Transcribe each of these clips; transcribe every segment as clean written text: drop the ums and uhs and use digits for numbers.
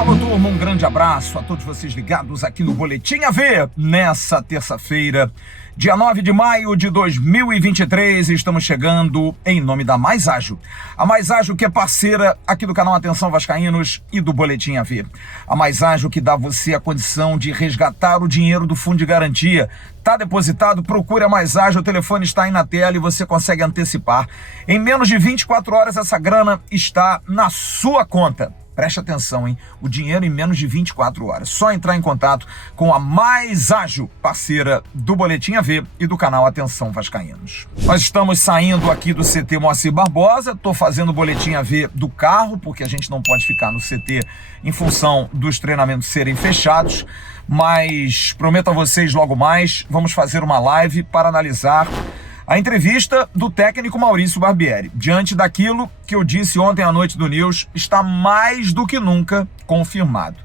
Alô, turma, um grande abraço a todos vocês ligados aqui no Boletim AV, nessa terça-feira, dia 9 de maio de 2023, estamos chegando em nome da Mais Ágil. A Mais Ágil que é parceira aqui do canal Atenção Vascaínos e do Boletim AV. A Mais Ágil que dá a você a condição de resgatar o dinheiro do fundo de garantia. Tá depositado? Procure a Mais Ágil, o telefone está aí na tela e você consegue antecipar. Em menos de 24 horas essa grana está na sua conta. Preste atenção, hein? O dinheiro em menos de 24 horas. Só entrar em contato com a Mais Ágil, parceira do Boletim AV e do canal Atenção Vascaínos. Nós estamos saindo aqui do CT Moacir Barbosa. Estou fazendo o Boletim AV do carro, porque a gente não pode ficar no CT em função dos treinamentos serem fechados. Mas prometo a vocês logo mais, vamos fazer uma live para analisar a entrevista do técnico Maurício Barbieri. Diante daquilo que eu disse ontem à noite do News, está mais do que nunca confirmado.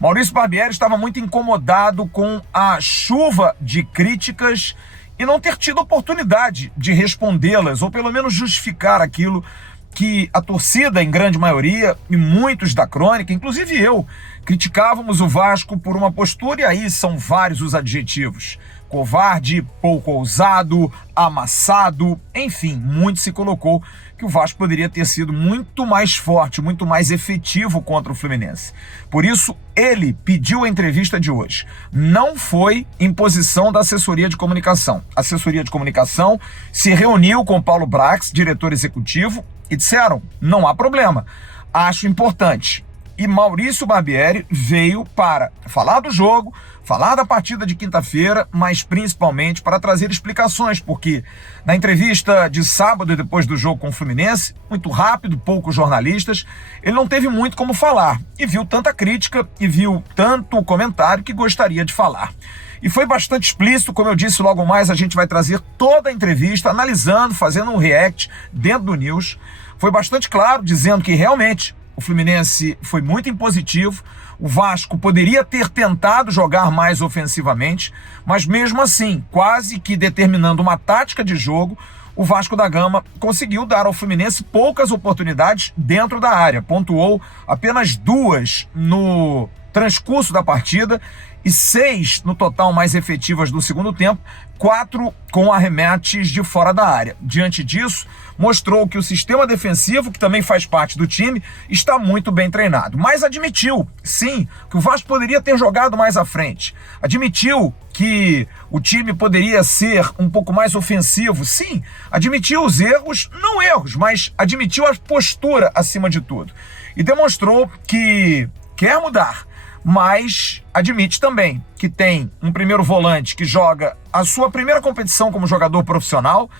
Maurício Barbieri estava muito incomodado com a chuva de críticas e não ter tido oportunidade de respondê-las, ou pelo menos justificar aquilo que a torcida, em grande maioria, e muitos da crônica, inclusive eu, criticávamos o Vasco por uma postura, e aí são vários os adjetivos: covarde, pouco ousado, amassado, enfim, muito se colocou que o Vasco poderia ter sido muito mais forte, muito mais efetivo contra o Fluminense. Por isso, ele pediu a entrevista de hoje. Não foi imposição da assessoria de comunicação. A assessoria de comunicação se reuniu com Paulo Brax, diretor executivo, e disseram: não há problema, acho importante. E Maurício Barbieri veio para falar do jogo, falar da partida de quinta-feira, mas principalmente para trazer explicações, porque na entrevista de sábado, depois do jogo com o Fluminense, muito rápido, poucos jornalistas, ele não teve muito como falar, e viu tanta crítica e viu tanto comentário que gostaria de falar. E foi bastante explícito, como eu disse, logo mais a gente vai trazer toda a entrevista, analisando, fazendo um react dentro do News. Foi bastante claro, dizendo que realmente o Fluminense foi muito impositivo, o Vasco poderia ter tentado jogar mais ofensivamente, mas mesmo assim, quase que determinando uma tática de jogo, o Vasco da Gama conseguiu dar ao Fluminense poucas oportunidades dentro da área. Pontuou apenas 2 no transcurso da partida e 6 no total mais efetivas do segundo tempo, 4 com arremates de fora da área. Diante disso, mostrou que o sistema defensivo, que também faz parte do time, está muito bem treinado. Mas admitiu, sim, que o Vasco poderia ter jogado mais à frente. Admitiu que o time poderia ser um pouco mais ofensivo. Sim, admitiu os erros, não erros, mas admitiu a postura acima de tudo. E demonstrou que quer mudar, mas admite também que tem um primeiro volante que joga a sua primeira competição como jogador profissional,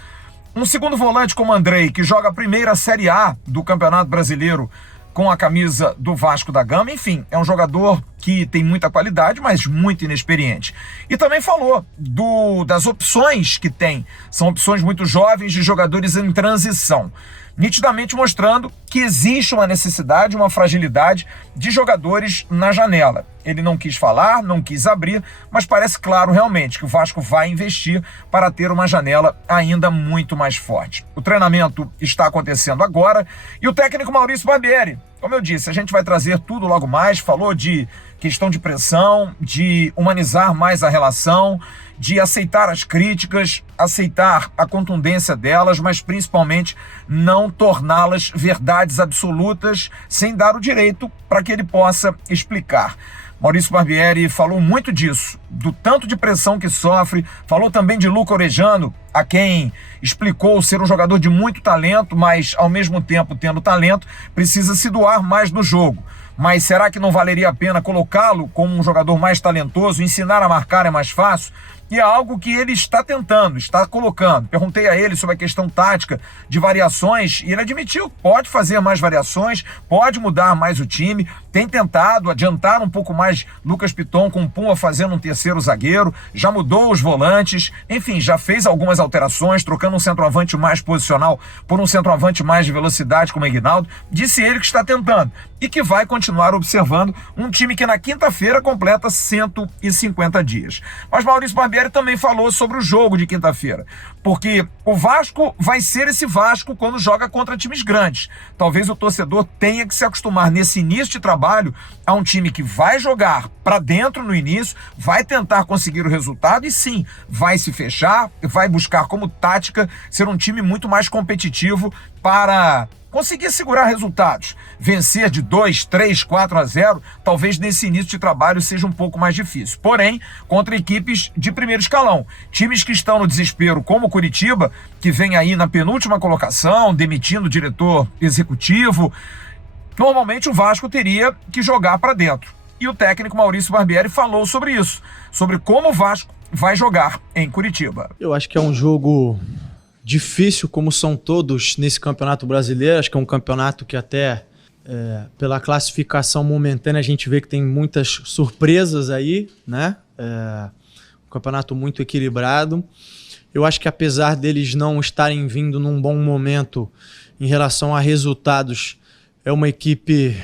um segundo volante como Andrei, que joga a primeira Série A do Campeonato Brasileiro com a camisa do Vasco da Gama. Enfim, é um jogador que tem muita qualidade, mas muito inexperiente. E também falou das opções que tem. São opções muito jovens de jogadores em transição, nitidamente mostrando que existe uma necessidade, uma fragilidade de jogadores na janela. Ele não quis falar, não quis abrir, mas parece claro realmente que o Vasco vai investir para ter uma janela ainda muito mais forte. O treinamento está acontecendo agora e o técnico Maurício Barbieri, como eu disse, a gente vai trazer tudo logo mais, falou de questão de pressão, de humanizar mais a relação, de aceitar as críticas, aceitar a contundência delas, mas principalmente não torná-las verdades absolutas sem dar o direito para que ele possa explicar. Maurício Barbieri falou muito disso, do tanto de pressão que sofre, falou também de Luca Orejano, a quem explicou ser um jogador de muito talento, mas ao mesmo tempo tendo talento, precisa se doar mais no jogo. Mas será que não valeria a pena colocá-lo como um jogador mais talentoso? Ensinar a marcar é mais fácil? E é algo que ele está tentando, está colocando. Perguntei a ele sobre a questão tática de variações e ele admitiu que pode fazer mais variações, pode mudar mais o time, tem tentado adiantar um pouco mais Lucas Piton com o Puma fazendo um terceiro zagueiro, já mudou os volantes, enfim, já fez algumas alterações, trocando um centroavante mais posicional por um centroavante mais de velocidade como o Aguinaldo. Disse ele que está tentando e que vai continuar observando um time que na quinta-feira completa 150 dias. Mas Maurício Barbieri Barbieri também falou sobre o jogo de quinta-feira, porque o Vasco vai ser esse Vasco quando joga contra times grandes. Talvez o torcedor tenha que se acostumar nesse início de trabalho a um time que vai jogar para dentro no início, vai tentar conseguir o resultado e sim, vai se fechar, vai buscar como tática ser um time muito mais competitivo para conseguir segurar resultados. Vencer de 2, 3, 4-0, talvez nesse início de trabalho seja um pouco mais difícil. Porém, contra equipes de primeiro escalão, times que estão no desespero, como o Curitiba, que vem aí na penúltima colocação, demitindo o diretor executivo, normalmente o Vasco teria que jogar para dentro. E o técnico Maurício Barbieri falou sobre isso, sobre como o Vasco vai jogar em Curitiba. Eu acho que é um jogo difícil, como são todos nesse Campeonato Brasileiro. Acho que é um campeonato que até pela classificação momentânea a gente vê que tem muitas surpresas aí, né? Um campeonato muito equilibrado. Eu acho que apesar deles não estarem vindo num bom momento em relação a resultados, é uma equipe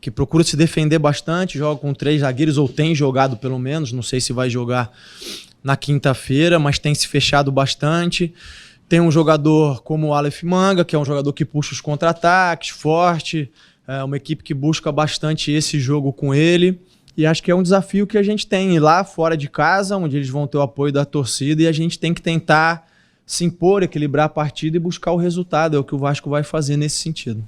que procura se defender bastante, joga com 3 zagueiros, ou tem jogado pelo menos, não sei se vai jogar na quinta-feira, mas tem se fechado bastante. Tem um jogador como o Aleph Manga, que é um jogador que puxa os contra-ataques, forte, uma equipe que busca bastante esse jogo com ele. E acho que é um desafio que a gente tem ir lá fora de casa, onde eles vão ter o apoio da torcida, e a gente tem que tentar se impor, equilibrar a partida e buscar o resultado. É o que o Vasco vai fazer nesse sentido.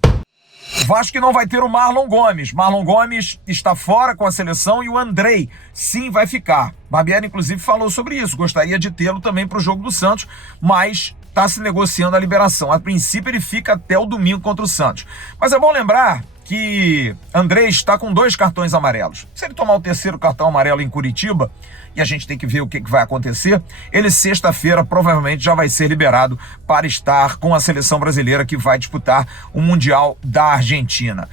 O Vasco que não vai ter o Marlon Gomes. Marlon Gomes está fora com a seleção e o Andrei sim vai ficar. Barbieri, inclusive, falou sobre isso. Gostaria de tê-lo também para o jogo do Santos, mas está se negociando a liberação. A princípio, ele fica até o domingo contra o Santos. Mas é bom lembrar que Andrei está com 2 cartões amarelos. Se ele tomar o 3º cartão amarelo em Curitiba, e a gente tem que ver o que vai acontecer, ele sexta-feira provavelmente já vai ser liberado para estar com a seleção brasileira que vai disputar o Mundial da Argentina.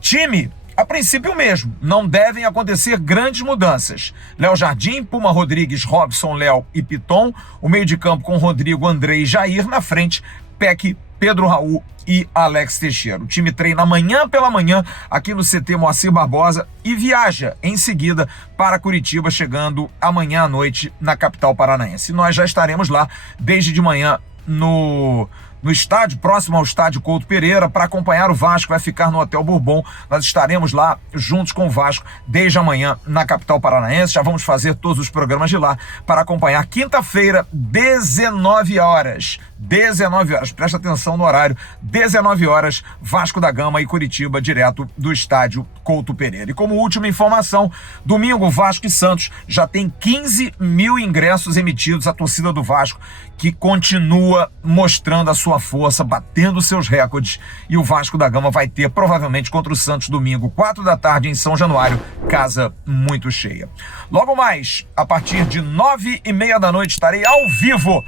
Time, a princípio mesmo, não devem acontecer grandes mudanças. Léo Jardim, Puma Rodrigues, Robson, Léo e Piton, o meio de campo com Rodrigo, Andrei e Jair, na frente, Peck, Pedro Raul e Alex Teixeira. O time treina amanhã pela manhã aqui no CT Moacir Barbosa e viaja em seguida para Curitiba, chegando amanhã à noite na capital paranaense. Nós já estaremos lá desde de manhã no estádio, próximo ao estádio Couto Pereira, para acompanhar o Vasco. Vai ficar no Hotel Bourbon. Nós estaremos lá juntos com o Vasco desde amanhã na capital paranaense. Já vamos fazer todos os programas de lá para acompanhar quinta-feira, 19 horas. 19 horas, presta atenção no horário, 19 horas, Vasco da Gama e Curitiba, direto do estádio Couto Pereira. E como última informação, domingo, Vasco e Santos já tem 15 mil ingressos emitidos. A torcida do Vasco que continua mostrando a sua força, batendo seus recordes, e o Vasco da Gama vai ter provavelmente contra o Santos domingo, 4 da tarde em São Januário, casa muito cheia. Logo mais, a partir de 9h30 da noite, estarei ao vivo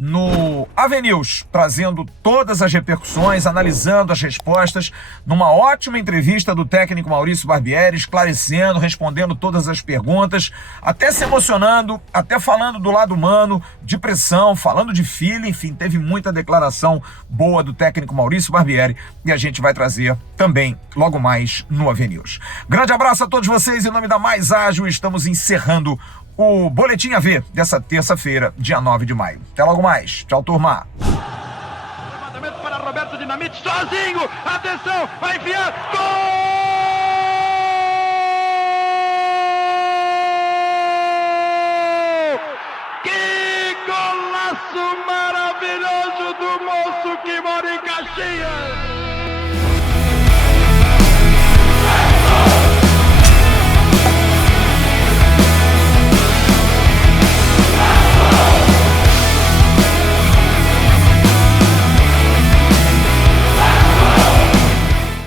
no Avenews, trazendo todas as repercussões, analisando as respostas, numa ótima entrevista do técnico Maurício Barbieri, esclarecendo, respondendo todas as perguntas, até se emocionando, até falando do lado humano, de pressão, falando de filho, enfim, teve muita declaração boa do técnico Maurício Barbieri, e a gente vai trazer também logo mais no Avenews. Grande abraço a todos vocês, em nome da Mais Ágil, estamos encerrando o Boletim AV dessa terça-feira, dia 9 de maio. Até logo mais. Tchau, turma. Levantamento para Roberto Dinamite, sozinho. Atenção, vai enfiar. Gol! Que golaço maravilhoso do moço que mora em Caxias!